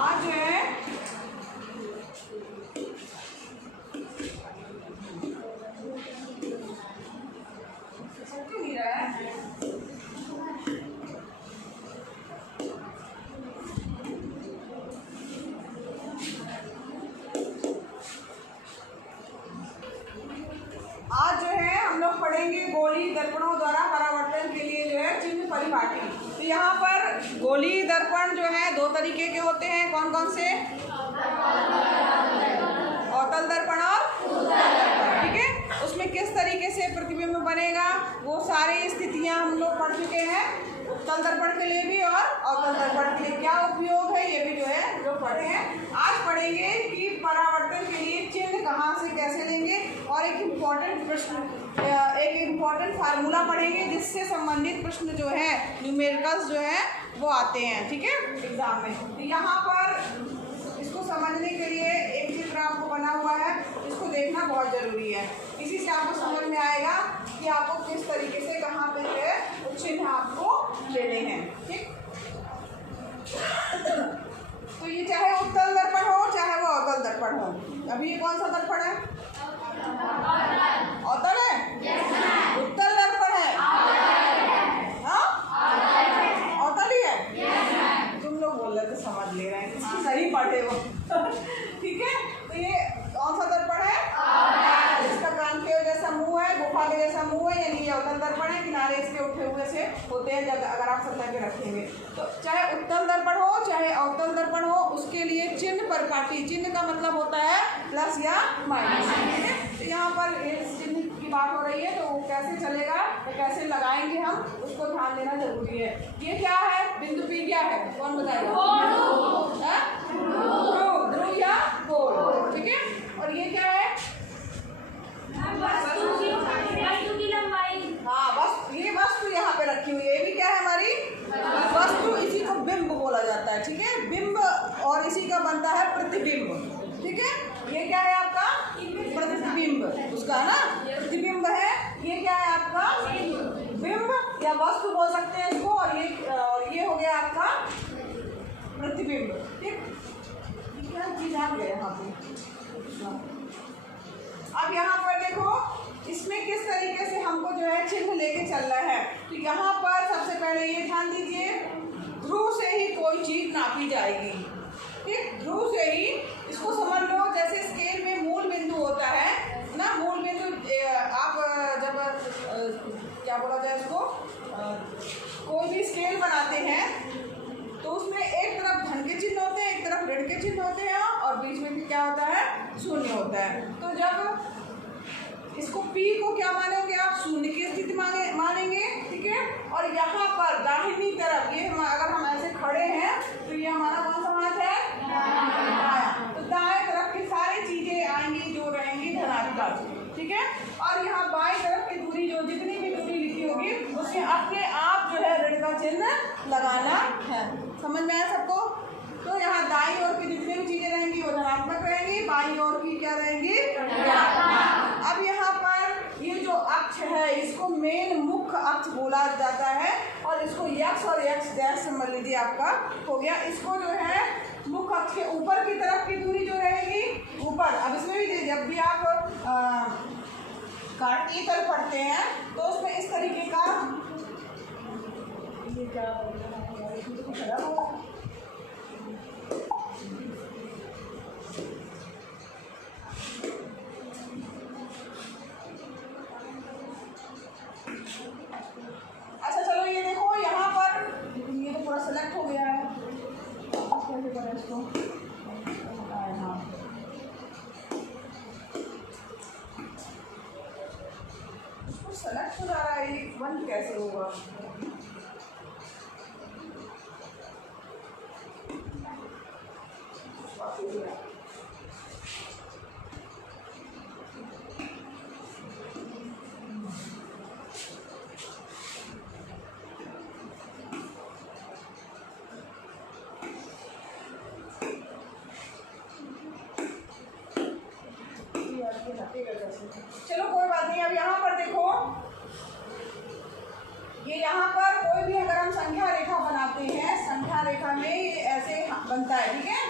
आज जो है नहीं रहा है। आज जो है हम लोग पढ़ेंगे गोली दर्पणों द्वारा परावर्तन के लिए जो है चिन्ह परिपाटी। तो यहाँ पर गोली दर्पण जो है दो तरीके के होते हैं, कौन कौन से? अवतल दर्पण और ठीक है। उसमें किस तरीके से प्रतिबिंब बनेगा वो सारी स्थितियां हम लोग पढ़ चुके हैं। उत्तल दर्पण के लिए भी और अवतल दर्पण के लिए क्या उपयोग है ये भी जो है जो पढ़े हैं। आज पढ़ेंगे कि परावर्तन के लिए चिन्ह कहाँ से कैसे लेंगे और एक इम्पॉर्टेंट प्रश्न, एक इम्पॉर्टेंट फार्मूला पढ़ेंगे जिससे संबंधित प्रश्न जो है न्यूमेरिकल्स जो है वो आते हैं, ठीक है, एग्जाम में। तो यहाँ पर इसको समझने के लिए एक चित्र आपको बना हुआ है, इसको देखना बहुत ज़रूरी है। इसी से आपको समझ में आएगा कि आपको किस तरीके से कहाँ पे जो है वो चिन्ह आपको लेने हैं, ठीक। तो ये चाहे उत्तल दर्पण हो चाहे वो अवतल दर्पण हो। अभी ये कौन सा दर्पण है? अवतल है? उत्तल दर्पण है? हाँ, अवतल ही है। तुम लोग बोल रहे थे समझ ले रहे हैं, सही पढ़े हो ठीक है। तो ये कौन सा दर्पण है? इसका कान के जैसा मुंह है, गुफा के जैसा मुंह है, यानी ये अवतल दर्पण है। किनारे इसके उठे हुए से होते हैं जब अगर आप सतह पे रखेंगे। तो चाहे उत्तल दर्पण हो चाहे अवतल दर्पण हो, उसके लिए चिन्ह परिपाटी, चिन्ह का मतलब होता है प्लस या माइनस, ठीक है। तो यहाँ पर इस चिन्ह की बात हो रही है तो वो कैसे चलेगा या कैसे लगाएंगे हम उसको ध्यान देना जरूरी है। ये क्या है? बिंदु पी क्या है? कौन बताएगा? ध्रुव या गोल, ठीक है। और ये क्या है? वस्तु की लंबाई। हाँ, बस ये वस्तु यहाँ पे रखी हुई है, ये भी क्या है हमारी वस्तु। इसी को बिंब बोला जाता है, ठीक है, बिंब। और इसी का बनता है प्रतिबिंब, ठीक है। ये क्या है आपका? प्रतिबिंब, उसका ना प्रतिबिंब है। ये क्या है आपका? बिंब या वस्तु बोल सकते हैं इसको। और ये हो गया आपका प्रतिबिंब, ठीक। क्या चीज आ गया यहाँ पे? अब यहाँ पर देखो इसमें किस तरीके से हमको जो है चिन्ह लेके चलना है। तो यहाँ पर सबसे पहले ये ध्यान दीजिए, ध्रुव से ही कोई चीज नापी जाएगी, ठीक। ध्रुव से ही, इसको समझ लो जैसे स्केल में मूल बिंदु होता है ना। मूल बिंदु आप जब क्या बोला जाए इसको, कोई भी स्केल बनाते हैं तो उसमें एक तरफ धन के चिन्ह होते हैं, एक तरफ ऋण के चिन्ह होते हैं और बीच में भी क्या होता है? शून्य होता है। तो जब इसको P को क्या मानेंगे आप? शून्य की स्थिति मानेंगे, ठीक है। और यहाँ पर दाहिनी तरफ ये अगर हम ऐसे खड़े हैं तो ये हमारा कौन सा हाथ है? दायां। तो दाएं तरफ की सारी चीजें आएंगी जो रहेंगी धनात्मक, ठीक है। और यहाँ बाएं तरफ की दूरी जो जितनी भी दूरी लिखी होगी उसमें अपने आप जो है ऋण का चिन्ह लगाना है। समझ में आया सबको? तो यहाँ दाईं ओर की जितनी भी चीजें रहेंगी वो धनात्मक रहेंगी, बाईं ओर की क्या रहेंगी? ऋणात्मक। अब यहाँ पर ये जो अक्ष है इसको मेन मुख्य अक्ष बोला जाता है और इसको यक्ष और यक्ष डैश समझ लीजिए आपका हो गया। इसको जो है मुख्य अक्ष के ऊपर की तरफ की दूरी जो रहेगी ऊपर। अब इसमें भी जब भी आप कार्तीय तल पढ़ते हैं तो उसमें इस तरीके का ये क्या अच्छा चलो ये देखो यहाँ पर ये तो पूरा सेलेक्ट हो गया है। कैसे करें इसको? हाँ, सेलेक्ट हो जा रहा है, ये बंद कैसे होगा? चलो कोई बात नहीं। अब यहाँ पर देखो, ये यहाँ पर कोई भी अगर हम संख्या रेखा बनाते हैं, संख्या रेखा में ये ऐसे बनता है, ठीक है।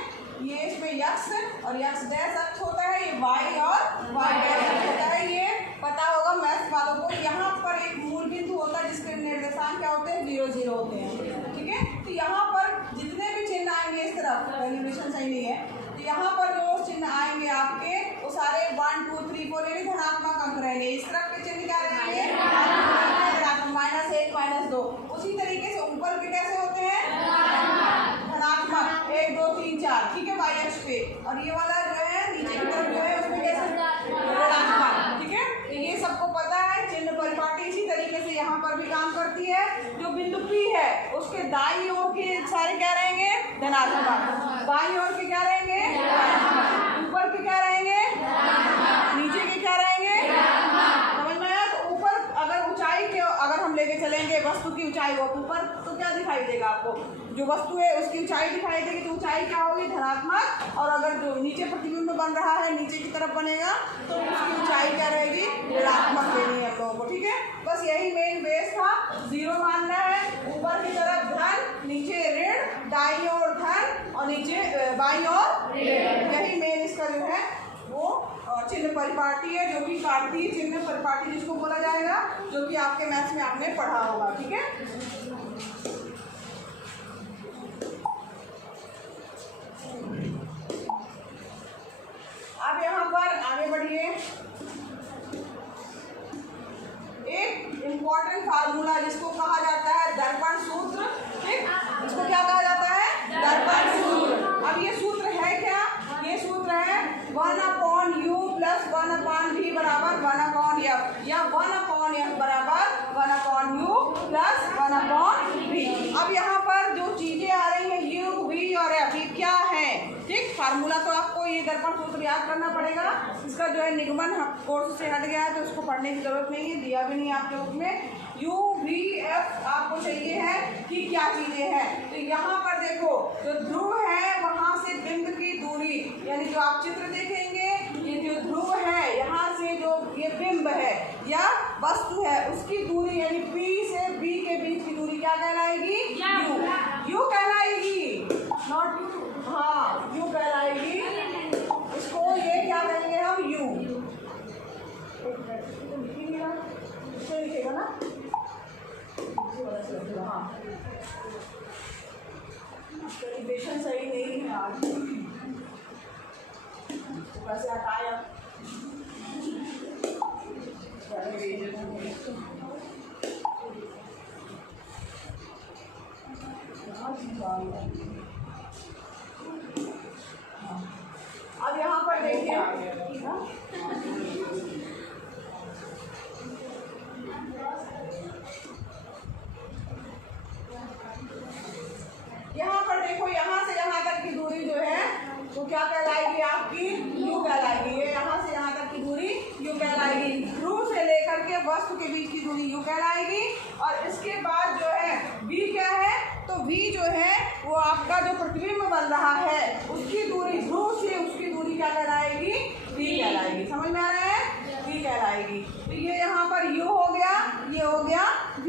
ये इसमें यक्स और यक्स डैश अक्ष होता है, ये वाई और वाई डैश अक्ष होता है। ये पता होगा मैथ्स वालों को। यहाँ पर एक मूल बिंदु होता है जिसके निर्देशांक क्या होते हैं, 0 0 होते हैं, ठीक है। तो यहाँ पर जितने भी चिन्ह आएंगे इस तरफ, एलिमिनेशन सही नहीं है, तो यहाँ पर जो चिन्ह आएंगे आपके वो सारे 1 2 3 4 यानी धनात्मक अंक रहेंगे। इस तरफ के चिन्ह क्या रहेंगे, -1 -2। उसी तरीके से ऊपर के कैसे होते हैं, धनात्मक 1 2 3 4, ठीक है, वाई अक्ष पे। और ये वाला जो है नीचे की तरफ जो है उसमें कैसे, ऋणात्मक, ठीक है। तो ये सबको पता है। चिन्ह परिपाटी इसी तरीके से यहाँ पर भी काम करती है। जो बिंदु P है उसके दाईं ओर के सारे क्या रहेंगे, धनात्मक, बाईं ओर के क्या रहेंगे, ऊपर के क्या रहेंगे, नीचे के क्या रहेंगे, समझ में आया। तो ऊपर अगर ऊंचाई के अगर हम लेके चलेंगे वस्तु की ऊंचाई वो ऊपर, तो क्या दिखाई देगा आपको, जो वस्तु है उसकी ऊंचाई दिखाई देगी। तो ऊंचाई क्या होगी, धनात्मक। और अगर जो नीचे प्रतिबिंब बन रहा है नीचे की तरफ बनेगा तो उसकी ऊंचाई क्या रहेगी, ऋणात्मक लेनी है हम लोगों को, ठीक है। बस यही मेन बेस था। 0 मानना है, ऊपर की तरफ धन, नीचे ऋण, दाईं ओर धन और नीचे बाईं ओर ऋण। यही मेन इसका जो है वो चिन्ह परिपाटी है, जो कि कार्तीय चिन्ह परिपाटी जिसको बोला जाएगा, जो कि आपके मैथ्स में आपने पढ़ा होगा, ठीक है। अब यहाँ पर आगे बढ़िए। एक इम्पॉर्टेंट फार्मूला जिसको कहा जाता है दर्पण सूत्र, ठीक, इसको क्या कहा जाता है, दर्पण सूत्र। अब ये सूत्र है क्या, ये सूत्र है 1/u + 1/v बराबर 1/f, या 1/f बराबर 1/u + 1/v। अब यहाँ पर जो चीजें आ रही हैं u, v और f, ये क्या है, ठीक। फार्मूला तो आपको ये दर्पण सूत्र याद करना पड़ेगा। इसका जो है निगमन कोर्स से हट गया है तो उसको पढ़ने की जरूरत नहीं है, दिया भी नहीं है आपके बुक में। u, v, f आपको चाहिए है कि क्या चीजें हैं। तो यहाँ पर देखो जो ध्रुव है वहां से बिंब की दूरी, यानी जो आप चित्र देखेंगे ये जो ध्रुव है यहाँ से जो ये बिंब है या वस्तु है उसकी दूरी, यानी P से B के बीच की दूरी क्या कहलाएगी, u कहलाएगी, नॉट u, हाँ u कहलाएगी। इसको ये क्या करेंगे हम, u लिखेगा ना, हाँ कैलिब्रेशन सही नहीं है आज, वैसे हटाया अब यहाँ पर देखिए, यहाँ पर देखो यहाँ से यहाँ तक की दूरी जो है तो क्या कहलाएगी आपकी, u कहलाएगी। ये यहाँ से यहाँ तक की दूरी u कहलाएगी। ध्रुव से लेकर के वस्तु के बीच की दूरी u कहलाएगी। और इसके बाद जो है v क्या है, तो v जो है वो आपका जो प्रतिबिंब बन रहा है उसकी दूरी, ध्रुव से उसकी दूरी क्या कहलाएगी, v कहलाएगी। समझ में आ रहा है, v कहलाएगी। तो ये यहाँ पर u हो गया, ये हो गया v,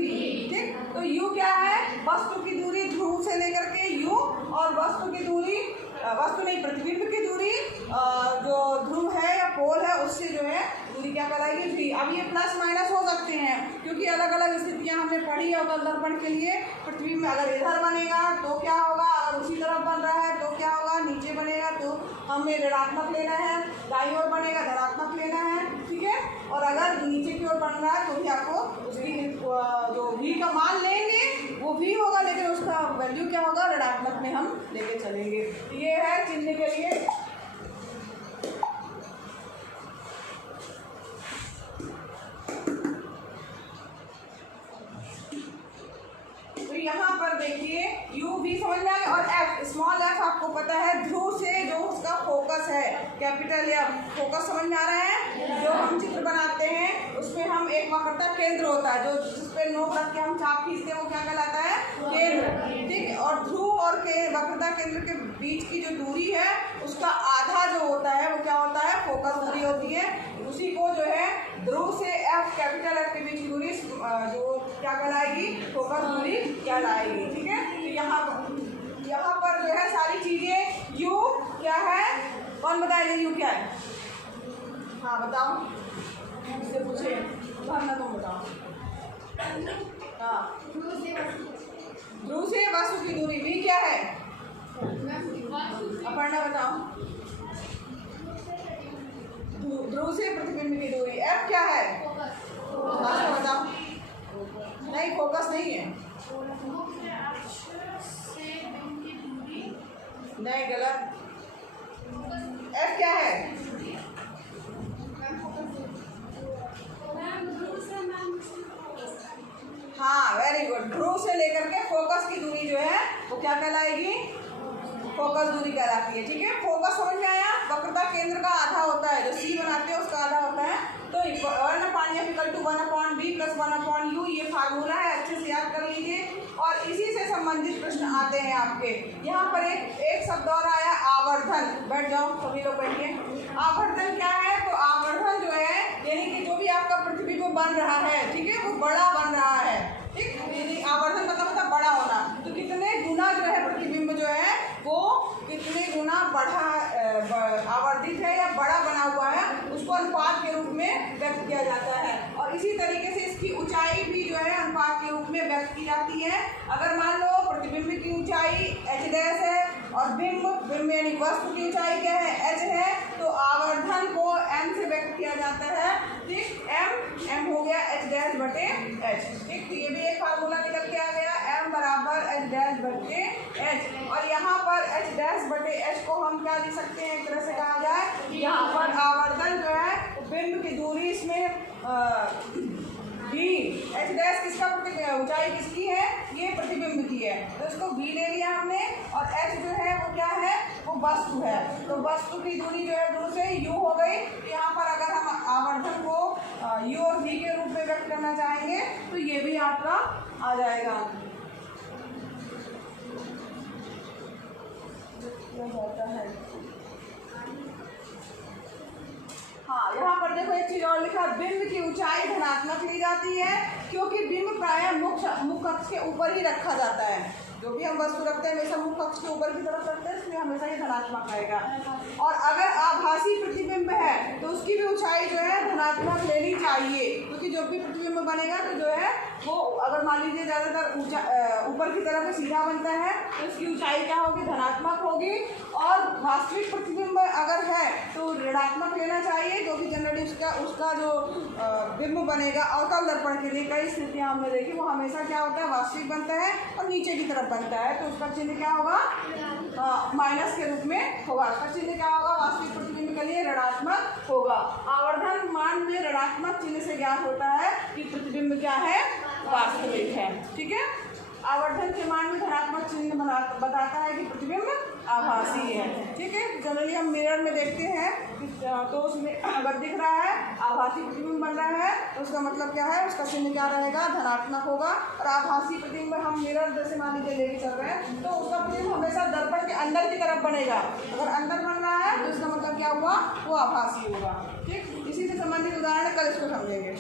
ठीक। तो u क्या है, वस्तु की दूरी ध्रुव से लेकर के u, और वस्तु की दूरी, वस्तु नहीं प्रतिबिंब की दूरी जो ध्रुव है या पोल है उससे जो है दूरी क्या कहलाएगी, v। अब ये प्लस माइनस हो सकते हैं क्योंकि अलग अलग स्थितियां हमने पढ़ी है अवतल दर्पण के लिए। प्रतिबिंब अगर इधर बनेगा तो क्या होगा, अगर उसी तरफ बन रहा है तो क्या होगा, नीचे बनेगा तो हमें ऋणात्मक लेना है, दाईं ओर बनेगा धनात्मक लेना है, ठीक है। और अगर नीचे की ओर बन रहा है तो भी आपको उसकी जो v का मान लेंगे वो v होगा, लेकिन उसका वैल्यू क्या होगा, ऋणात्मक में हम लेके चलेंगे। ये है चिन्ह के लिए। तो यहाँ पर देखिए u v समझ में आ गया। और f, स्मॉल f आपको पता है ध्रुव से जो उसका फोकस है, कैपिटल F, फोकस समझ में आ रहा है। जो हम चित्र बनाते हैं उसमें हम एक वक्रता केंद्र होता है, जो जिस पे नोक रख के हम चाप खींचते हैं वो क्या कहलाता है, केंद्र, ठीक। और ध्रुव और वक्रता केंद्र के बीच की जो दूरी है उसका आधा जो होता है वो क्या होता है, फोकस दूरी होती है। उसी को जो है ध्रुव से F, कैपिटल F के बीच की दूरी जो क्या कहलाएगी, फोकस दूरी कहलाएगी, ठीक है। तो यहाँ पर जो है सारी चीजें बताएगा यू क्या है? हाँ बताओ, इससे पूछे भरना, तुम बताओ। हाँ, ध्रुव से वस्तु की दूरी v क्या है? अपर्णा बताओ। ध्रुव से प्रतिबिंब की दूरी f क्या है? बताओ। नहीं, फोकस नहीं है, नहीं, गलत। f क्या है? हाँ, वेरी गुड। ध्रुव से लेकर के फोकस की दूरी जो है वो क्या कहलाएगी? फोकस दूरी कहलाती है। ठीक है, फोकस समझ में आया? वक्रता केंद्र का आधा होता है, जो सी बनाते हैं उसका आधा होता है। तो 1/(f=1/b + 1/u) ये फार्मूला है, अच्छे से याद कर लीजिए। और इसी से संबंधित प्रश्न आते हैं आपके। यहाँ पर एक शब्द और आया, आवर्धन। बैठ जाओ सभी लोग, बैठिए। आवर्धन क्या है? तो आवर्धन जो है यानी कि जो भी आपका प्रतिबिंब बन रहा है, ठीक है, वो बड़ा बन रहा है। ठीक, आवर्धन मतलब बड़ा होना। तो कितने गुना जो है प्रतिबिंब जो है वो कितने गुना आवर्धित है या बड़ा बना हुआ है, उसको अनुपात के रूप में व्यक्त किया जाता है। और इसी तरीके से इसकी ऊंचाई भी जो है अनुपात के रूप में व्यक्त की जाती है। अगर मान लो प्रतिबिंब की ऊंचाई h' है और बिंब यानी वस्तु की ऊंचाई क्या है? h है, तो आवर्धन को m से व्यक्त किया जाता है। ठीक, m हो गया h'/h। ठीक, तो ये भी एक फार्मूला निकल के आ गया, m = h'/h। और यहाँ पर h'/h को हम क्या लिख सकते हैं? एक तरह से कहा जाए, यहाँ पर आवर्धन जो है बिंब की दूरी, इसमें v h' किसका ऊंचाई किसकी है? ये प्रतिबिंब की है, तो इसको v ले लिया हमने। और h जो है वो क्या है? वो वस्तु है। तो वस्तु की दूरी जो है ध्रुव से u हो गई। यहाँ पर अगर हम आवर्धन को u और v के रूप में व्यक्त करना चाहेंगे तो ये भी आपका आ जाएगा। होता है। हाँ, यहाँ पर देखो एक चीज और लिखा, बिंब की ऊंचाई धनात्मक ली जाती है क्योंकि बिंब प्रायः मुख्य अक्ष के ऊपर ही रखा जाता है। जो भी हम वस्तु रखते हैं हमेशा मुख्य अक्ष के ऊपर की तरफ रखते हैं, इसलिए हमेशा ये धनात्मक आएगा। और अगर आभासी प्रतिबिंब है तो उसकी भी ऊंचाई जो है धनात्मक लेनी चाहिए, क्योंकि जो भी प्रतिबिंब बनेगा तो जो है वो अगर मान लीजिए ज़्यादातर ऊपर की तरफ सीधा बनता है तो उसकी ऊंचाई क्या होगी? धनात्मक होगी। और वास्तविक प्रतिबिंब अगर है तो ऋणात्मक लेना चाहिए, क्योंकि जनरली उसका जो बिंब बनेगा अवतल दर्पण के लिए कई स्थितियाँ हमने देखी, वो हमेशा क्या होता है? वास्तविक बनता है और नीचे की तरफ बनता है, तो उसका चिन्ह क्या होगा? माइनस के रूप में होगा। उसका चिन्ह क्या होगा? वास्तविक प्रतिबिंब के लिए ऋणात्मक होगा। आवर्धन मान में ऋणात्मक चिन्ह से ज्ञात होता है कि प्रतिबिंब क्या है? वास्तविक है। ठीक है, आवर्धन के मान में धनात्मक चिन्ह बताता है कि प्रतिबिंब आभासी है। ठीक है, जनरली हम मिरर में देखते हैं तो उसमें अगर दिख रहा है आभासी प्रतिबिंब बन रहा है तो उसका मतलब क्या है? उसका चिन्ह क्या रहेगा? धनात्मक होगा। और आभासी प्रतिबिंब हम मिरर जैसे मान लीजिए लेके चल रहे हैं तो उसका प्रतिबिंब हमेशा दर्पण के अंदर की तरफ बनेगा। अगर अंदर बन रहा है तो इसका मतलब क्या हुआ? वो आभासी होगा। ठीक, इसी से संबंधित उदाहरण कल इसको समझेंगे।